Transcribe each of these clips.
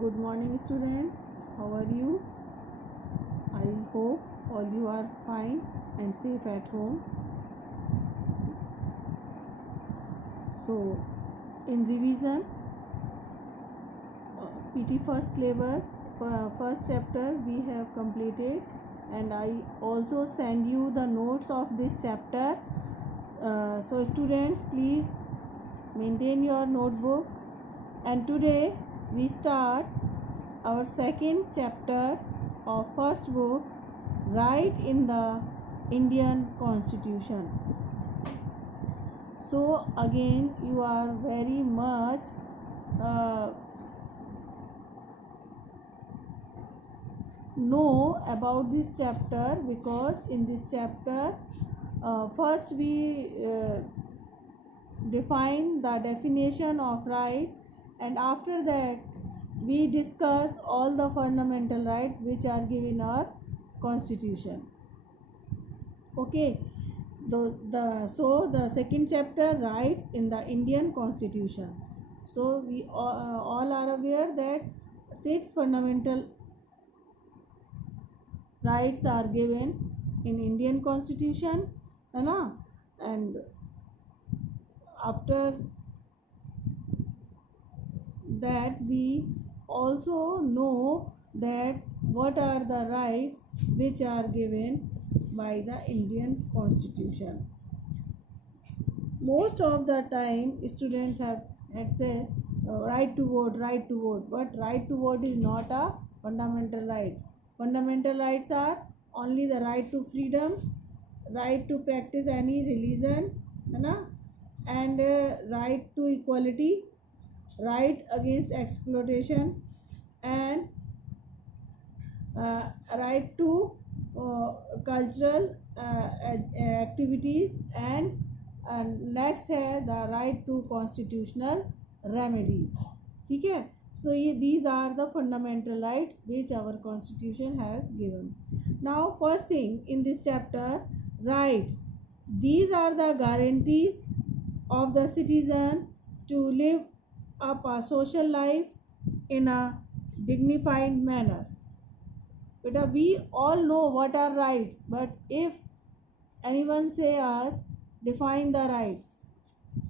Good morning, students. How are you? I hope all you are fine and safe at home. So, in revision, PT first syllabus, first chapter we have completed, and I also send you the notes of this chapter. So, students, please maintain your notebook. And today we start our second chapter of first book, Right in the Indian Constitution. So again you are very much know about this chapter, because in this chapter first we define the definition of right, and after that we discuss all the fundamental rights which are given in our constitution. Okay, the second chapter, rights in the Indian Constitution. So we all are aware that 6 fundamental rights are given in Indian Constitution, है ना? And after that we also know that what are the rights which are given by the Indian Constitution. Most of the time students have had said right to vote, but right to vote is not a fundamental right. Fundamental rights are only the right to freedom, right to practice any religion, है ना, and right to equality, right against exploitation, and right to cultural activities, and next है the right to constitutional remedies. ठीक है, so ये these are the fundamental rights which our constitution has given. Now first thing in this chapter, rights. These are the guarantees of the citizen to live up a social life in a dignified manner. Beta, we all know what are rights, but if anyone say us define the rights,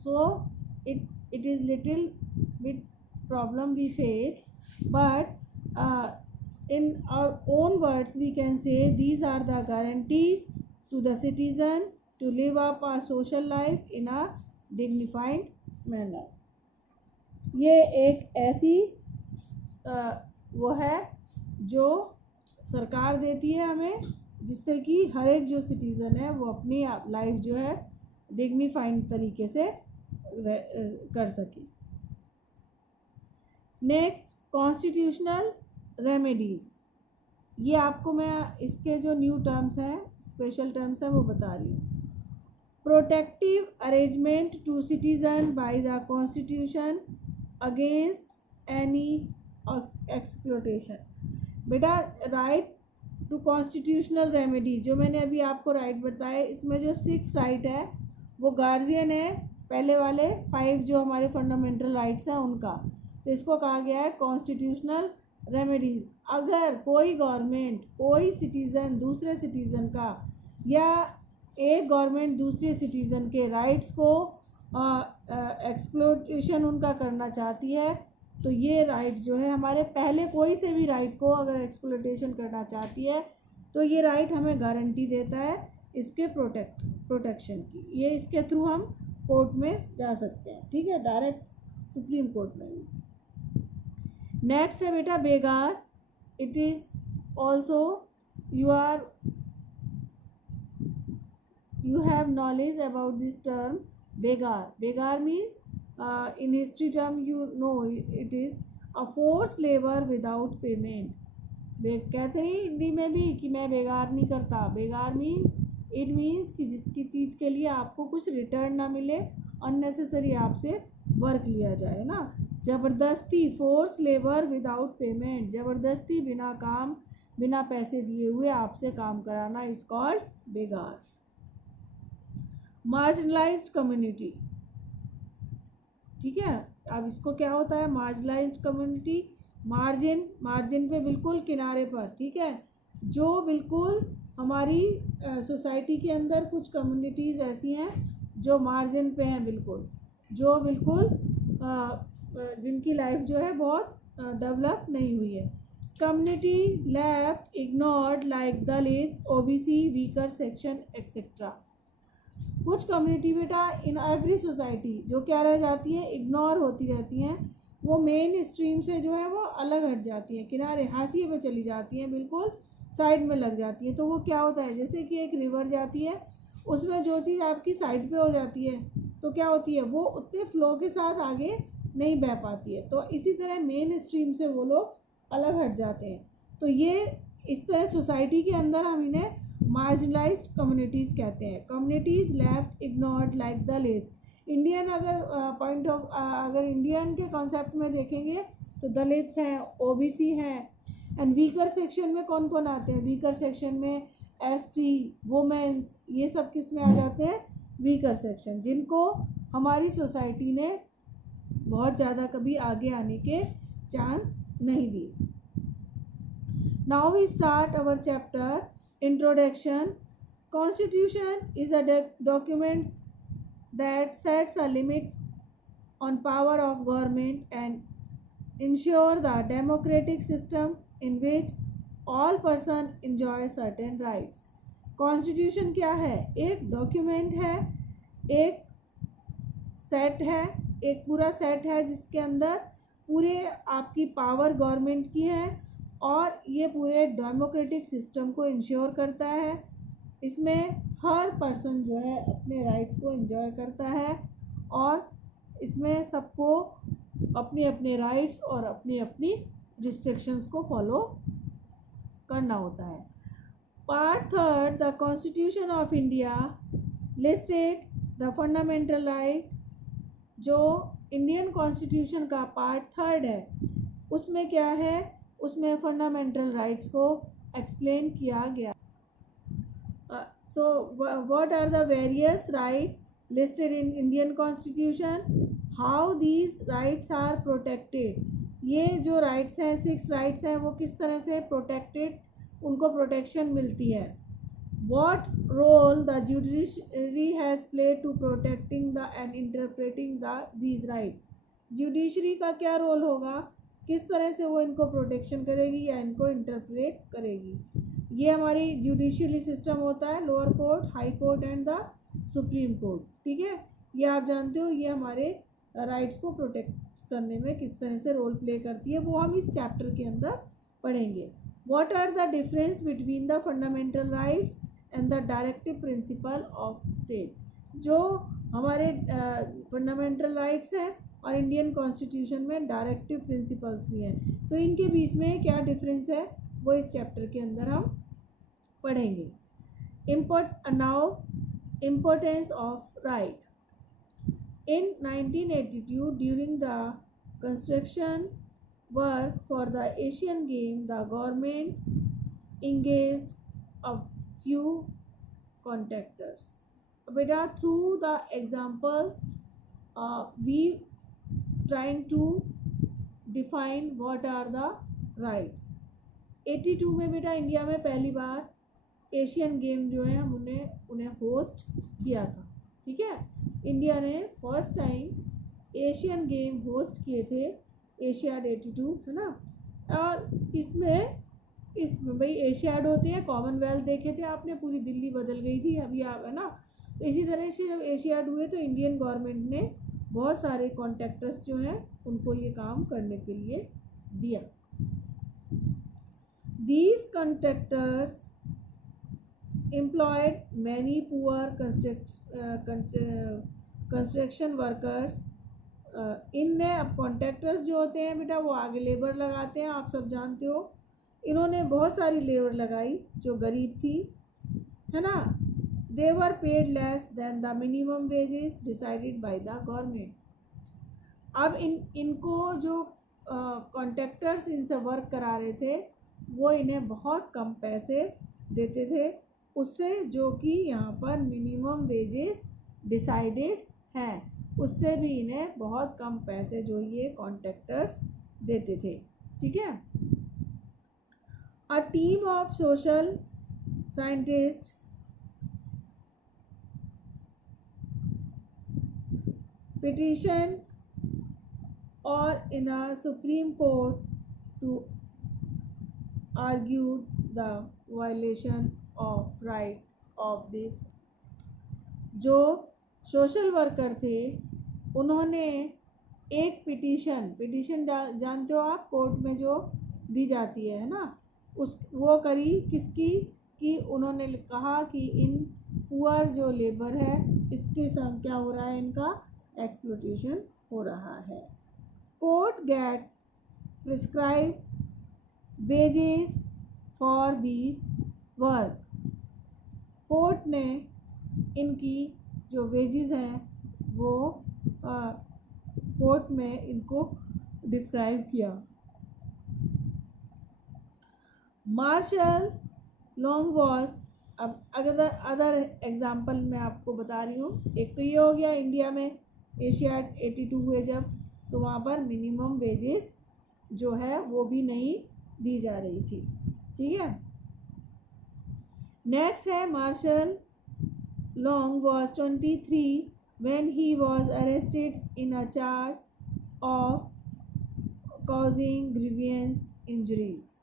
so it is little bit problem we face, but in our own words we can say these are the guarantees to the citizen to live up a social life in a dignified manner. ये एक ऐसी वो है जो सरकार देती है हमें, जिससे कि हर एक जो सिटीज़न है वो अपनी लाइफ जो है डिग्निफाइड तरीके से कर सके. Next, constitutional remedies. ये आपको मैं इसके जो न्यू टर्म्स हैं, स्पेशल टर्म्स हैं, वो बता रही हूँ. Protective arrangement to citizen by the constitution against any exploitation. बेटा, राइट टू कॉन्स्टिट्यूशनल रेमेडी जो मैंने अभी आपको राइट बताया, इसमें जो 6 राइट है वो गार्जियन है, पहले वाले 5 जो हमारे फंडामेंटल राइट्स हैं उनका. तो इसको कहा गया है कॉन्स्टिट्यूशनल रेमेडीज़. अगर कोई गवर्नमेंट कोई सिटीज़न दूसरे सिटीज़न का, या एक गवर्नमेंट दूसरे सिटीज़न के राइट्स को एक्सप्लोटेशन उनका करना चाहती है, तो ये राइट जो है हमारे, पहले कोई से भी राइट को अगर एक्सप्लोटेशन करना चाहती है तो ये राइट हमें गारंटी देता है इसके प्रोटेक्शन की. ये इसके थ्रू हम कोर्ट में जा सकते हैं. ठीक है, डायरेक्ट सुप्रीम कोर्ट में भी. नेक्स्ट है बेटा बेगार. It is also you have knowledge about this term begar. Begar means in history term you know it is a forced labor without payment. कहते हैं हिंदी में भी कि मैं बेगार नहीं करता. बेगार मीन्स कि जिसकी चीज़ के लिए आपको कुछ रिटर्न ना मिले, अननेसेसरी आपसे वर्क लिया जाए ना. ज़बरदस्ती, फोर्स लेबर विदाउट पेमेंट, ज़बरदस्ती बिना पैसे दिए हुए आपसे काम कराना इज कॉल्ड बेगार. Marginalised community. ठीक है, अब इसको क्या होता है मार्जिनलाइज्ड कम्युनिटी, मार्जिन पे बिल्कुल किनारे पर, ठीक है। जो बिल्कुल हमारी सोसाइटी के अंदर कुछ कम्युनिटीज़ ऐसी हैं जो मार्जिन पे हैं, बिल्कुल जो बिल्कुल जिनकी लाइफ जो है बहुत डेवलप नहीं हुई है। Community left ignored like Dalits, OBC, weaker section etcetera. कुछ कम्युनिटी बेटा इन एवरी सोसाइटी जो क्या रह जाती है, इग्नोर होती रहती हैं, वो मेन स्ट्रीम से जो है वो अलग हट जाती हैं, किनारे हाशिए पे चली जाती हैं, बिल्कुल साइड में लग जाती है। तो वो क्या होता है, जैसे कि एक रिवर जाती है, उसमें जो चीज़ आपकी साइड पे हो जाती है तो क्या होती है, वो उतने फ्लो के साथ आगे नहीं बह पाती है। तो इसी तरह मेन स्ट्रीम से वो लोग अलग हट जाते हैं। तो ये इस तरह सोसाइटी के अंदर हम इन्हें मार्जिनलाइज्ड कम्युनिटीज़ कहते हैं। Communities left ignored like Dalits. Indian अगर इंडियन के कॉन्सेप्ट में देखेंगे तो दलित्स हैं, ओबीसी हैं। एंड वीकर सेक्शन में कौन कौन आते हैं, वीकर सेक्शन में एसटी, वुमेन्स, ये सब किस में आ जाते हैं, वीकर सेक्शन, जिनको हमारी सोसाइटी ने बहुत ज़्यादा कभी आगे आने के चांस नहीं दिए। Now we start our chapter introduction. Constitution is a document that sets a limit on power of government and ensure the democratic system in which all person enjoy certain rights. Constitution क्या है, एक document है, एक set है, एक पूरा set है जिसके अंदर पूरे आपकी पावर गवर्नमेंट की है और ये पूरे डेमोक्रेटिक सिस्टम को इंश्योर करता है। इसमें हर पर्सन जो है अपने राइट्स को एंजॉय करता है और इसमें सबको अपने अपने राइट्स और अपनी अपनी रिस्ट्रिक्शंस को फॉलो करना होता है। Part third, the constitution of India listed the fundamental rights. जो इंडियन कॉन्स्टिट्यूशन का पार्ट थर्ड है उसमें क्या है, उसमें फंडामेंटल राइट्स को एक्सप्लेन किया गया। So what are the various rights listed in Indian Constitution? How these rights are protected? ये जो rights हैं, 6 rights हैं, वो किस तरह से protected, उनको protection मिलती है। What role the judiciary has played to protecting and interpreting these rights? Judiciary का क्या रोल होगा, किस तरह से वो इनको प्रोटेक्शन करेगी या इनको इंटरप्रेट करेगी। ये हमारी जुडिशियली सिस्टम होता है, lower court, high court and the supreme court, ठीक है। ये आप जानते हो, ये हमारे राइट्स को प्रोटेक्ट करने में किस तरह से रोल प्ले करती है, वो हम इस चैप्टर के अंदर पढ़ेंगे। What are the difference between the fundamental rights and the directive principle of state. जो हमारे फंडामेंटल राइट्स हैं और इंडियन कॉन्स्टिट्यूशन में डायरेक्टिव प्रिंसिपल्स भी हैं, तो इनके बीच में क्या डिफरेंस है वो इस चैप्टर के अंदर हम पढ़ेंगे। Now importance of right. In 1982 during the construction work for the Asian game, the government engaged a few contractors. बेटा through the examples we trying to define what are the rights. 82 में बेटा India में पहली बार Asian game जो है हम उन्हें host किया था, ठीक है। इंडिया ने first time Asian game host किए थे, एशियाड 82, है ना। और इसमें भाई एशियाड होते हैं, कॉमनवेल्थ देखे थे आपने, पूरी दिल्ली बदल गई थी अभी आप, है ना। तो इसी तरह से जब एशियाड हुए तो इंडियन गवर्नमेंट ने बहुत सारे कॉन्ट्रैक्टर्स जो हैं उनको ये काम करने के लिए दिया। These contractors employed many poor construction workers. इनने अब कॉन्ट्रैक्टर्स जो होते हैं बेटा वो आगे लेबर लगाते हैं, आप सब जानते हो। इन्होंने बहुत सारी लेबर लगाई जो गरीब थी, है ना। They were paid less than the minimum wages decided by the government. अब इनको जो कॉन्ट्रैक्टर्स इनसे वर्क करा रहे थे वो इन्हें बहुत कम पैसे देते थे उससे जो कि यहाँ पर मिनिमम वेजेस डिसाइडेड हैं, उससे भी इन्हें बहुत कम पैसे जो ये कॉन्ट्रैक्टर्स देते थे। ठीक है। A team of social scientist petition और in a supreme court to argue the violation of right of this. जो सोशल वर्कर थे उन्होंने एक पिटीशन जानते हो आप, कोर्ट में जो दी जाती है ना, उस वो करी किसकी, कि उन्होंने कहा कि इन पुअर जो लेबर है इसके साथ क्या हो रहा है, इनका एक्सप्लोटेशन हो रहा है। Court get prescribe wages for this work. Court ने इनकी जो वेजेस हैं वो कोर्ट में इनको डिस्क्राइब किया। मार्शल लॉन्ग वॉज, अब अदर एग्जाम्पल मैं आपको बता रही हूँ। एक तो ये हो गया इंडिया में एशियाड 82 हुए जब, तो वहाँ पर मिनिमम वेजेस जो है वो भी नहीं दी जा रही थी, ठीक है। नेक्स्ट है martial long was 23 when he was arrested in a charge of causing grievous injuries।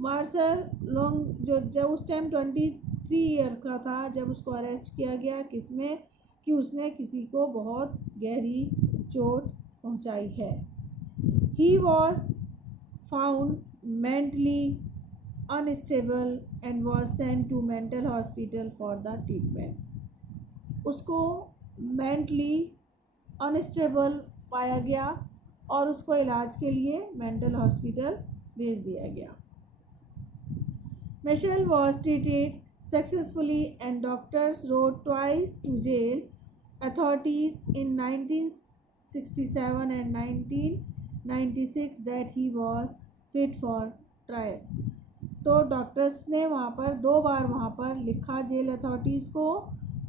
Martial long जो जब उस टाइम 23 ईयर का था जब उसको अरेस्ट किया गया, किसमें, कि उसने किसी को बहुत गहरी चोट पहुंचाई है। He was found mentally unstable and was sent to mental hospital for the treatment। उसको मेंटली अनस्टेबल पाया गया और उसको इलाज के लिए मेंटल हॉस्पिटल भेज दिया गया। Michelle was treated successfully and doctors wrote twice to jail authorities in 1967 and 1996 that he was fit for trial। तो डॉक्टर्स ने वहाँ पर 2 बार वहाँ पर लिखा जेल अथॉरिटीज़ को,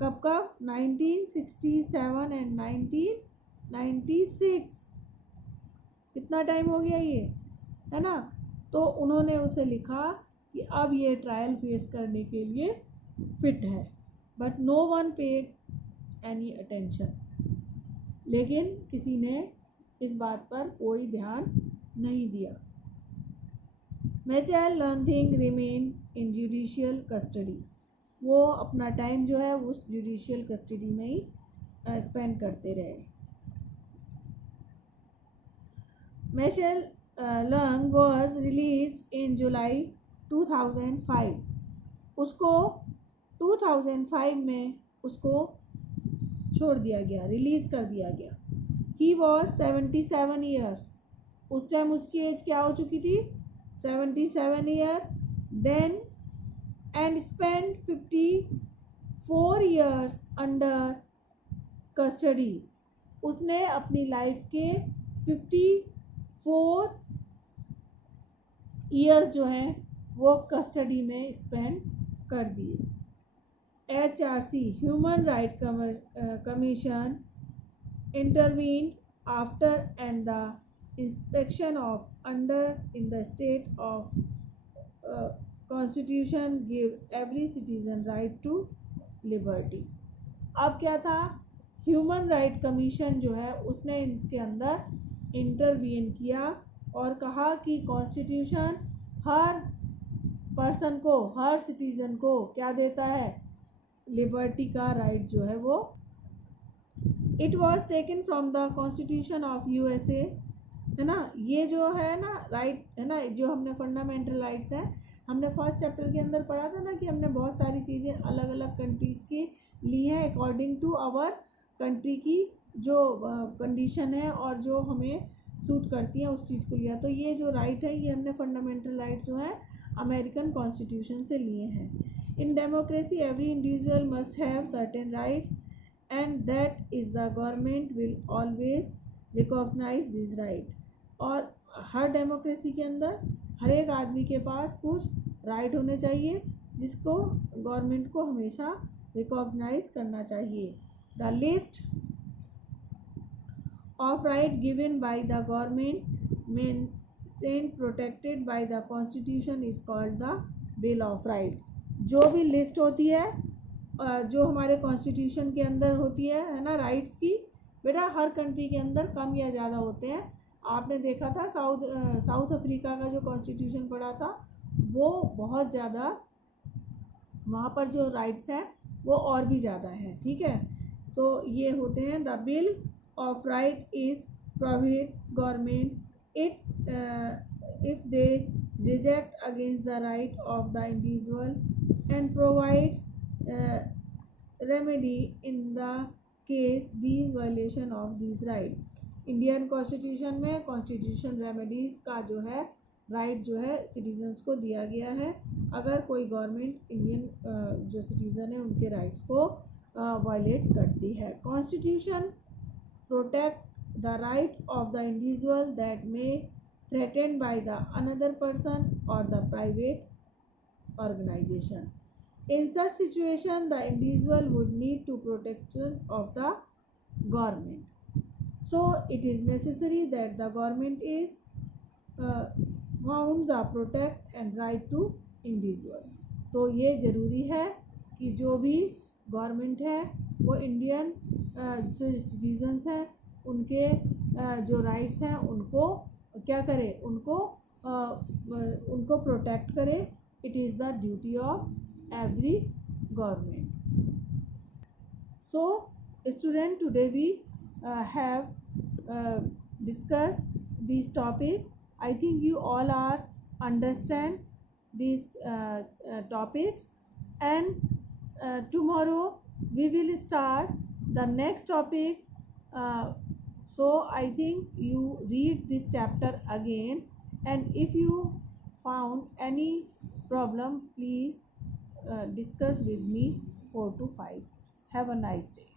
कब कब, 1967 एंड 1996, कितना टाइम हो गया ये, है ना। तो उन्होंने उसे लिखा कि अब ये ट्रायल फेस करने के लिए फिट है, but no one paid any attention. लेकिन किसी ने इस बात पर कोई ध्यान नहीं दिया। मिचेल लर्थिंग रिमेन इन जुडिशियल कस्टडी। वो अपना टाइम जो है उस जुडिशियल कस्टडी में ही स्पेंड करते रहे। मिचेल लर्ग वॉज रिलीज इन जुलाई 2005। उसको 2005 में उसको छोड़ दिया गया, रिलीज़ कर दिया गया। He was 77 years. उस टाइम उसकी एज क्या हो चुकी थी, 77 year. Then and spend 54 years under custodies. उसने अपनी लाइफ के 54 ईयर्स जो हैं वो कस्टडी में स्पेंड कर दिए। HRC human right commission intervened after and the inspection of under in the state of constitution give every citizen right to liberty। अब क्या था, ह्यूमन राइट कमीशन जो है उसने इसके अंदर इंटरवीन किया और कहा कि कॉन्स्टिट्यूशन हर पर्सन को, हर सिटीज़न को क्या देता है, लिबर्टी का राइट जो है वो। It was taken from the constitution of USA, है ना। ये जो है ना राइट है ना, जो हमने फंडामेंटल राइट्स हैं, हमने फर्स्ट चैप्टर के अंदर पढ़ा था ना कि हमने बहुत सारी चीज़ें अलग अलग कंट्रीज़ की ली हैं अकॉर्डिंग टू आवर कंट्री की जो कंडीशन है और जो हमें सूट करती है उस चीज़ को लिया। तो ये जो राइट है ये हमने फंडामेंटल राइट्स जो हैं अमेरिकन कॉन्स्टिट्यूशन से लिए हैं। In democracy every individual must have certain rights and that is the government will always recognise this right. और हर डेमोक्रेसी के अंदर हर एक आदमी के पास कुछ राइट होने चाहिए जिसको गवर्नमेंट को हमेशा रिकॉग्नाइज करना चाहिए। The list of right given by the government and protected by the constitution is called the bill of right. जो भी लिस्ट होती है जो हमारे कॉन्स्टिट्यूशन के अंदर होती है ना, राइट्स की, बेटा हर कंट्री के अंदर कम या ज़्यादा होते हैं। आपने देखा था साउथ अफ्रीका का जो कॉन्स्टिट्यूशन पढ़ा था, वो बहुत ज़्यादा, वहाँ पर जो राइट्स हैं वो और भी ज़्यादा हैं, ठीक है। तो ये होते हैं the bill of right is prohibits government if they reject against the right of the individual and provides remedy in the case these violation of this right. Indian constitution में कॉन्स्टिट्यूशन रेमेडीज़ का जो है right जो है citizens को दिया गया है, अगर कोई गवर्नमेंट इंडियन जो सिटीज़न है उनके राइट्स को वायलेट करती है। Constitution protect the right of the individual that may threatened by the another person और the private organisation. In such situation, the individual would need to protection of the government. So it is necessary that the government is found the protect and right to individual. तो ये ज़रूरी है कि जो भी government है वो Indian जो सिटीजन्स हैं उनके जो राइट्स हैं उनको क्या करे, उनको प्रोटेक्ट करे। It is the duty of every government. So student, today we have discussed this topic. I think you all are understand these topics, and tomorrow we will start the next topic. So I think you read this chapter again, and if you found any problem, please discuss with me 4 to 5. Have a nice day.